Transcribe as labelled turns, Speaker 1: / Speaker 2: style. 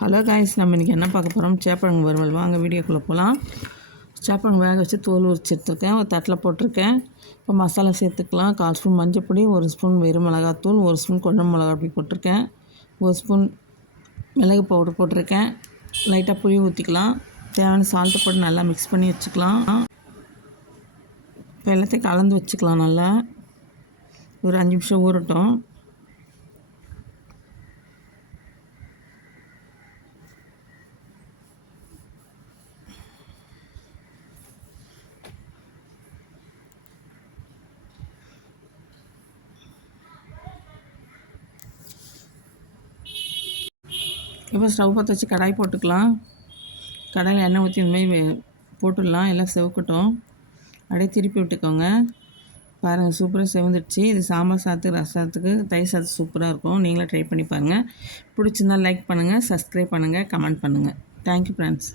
Speaker 1: Hello guys நம்ம இன்றைக்கி என்ன பார்க்க போகிறோம் சேப்பழங்கு வறுவல். வாங்க வீடியோக்குள்ளே போகலாம் சேப்பழங்கு வேக வச்சு தோல் உரிச்சு எடுத்துருக்கேன் ஒரு தட்டில் போட்டிருக்கேன். இப்போ மசாலா சேர்த்துக்கலாம். கால் ஸ்பூன் மஞ்சப்பொடி ஒரு ஸ்பூன் வெறும் மிளகாத்தூள் ஒரு ஸ்பூன் குழம்பு மிளகா அப்படி போட்டிருக்கேன். ஒரு ஸ்பூன் மிளகு பவுடர் போட்டிருக்கேன். லைட்டாக புளி ஊற்றிக்கலாம் தேவையான சால்ட்டு போட்டு நல்லா மிக்ஸ் பண்ணி வச்சுக்கலாம். இப்போ எல்லாத்தையும் கலந்து வச்சுக்கலாம் நல்லா. ஒரு அஞ்சு நிமிஷம் ஊறட்டும். இப்போ ஸ்டவ் பற்ற வச்சு கடாய் போட்டுக்கலாம். கடாயில் எண்ணெய் ஊற்றி இந்தமாதிரி போட்டுடலாம். எல்லாம் செவக்கட்டும். அப்படியே திருப்பி விட்டுக்கோங்க. பாருங்கள் சூப்பராக செவந்துடுச்சு. இது சாம்பார் சாத்து ரசத்துக்கு தயிர் சாத்து சூப்பராக இருக்கும். நீங்களே ட்ரை பண்ணி பாருங்கள் பிடிச்சிருந்தால் லைக் பண்ணுங்கள் சப்ஸ்கிரைப் பண்ணுங்கள் கமெண்ட் பண்ணுங்கள் தேங்க்யூ ஃப்ரெண்ட்ஸ்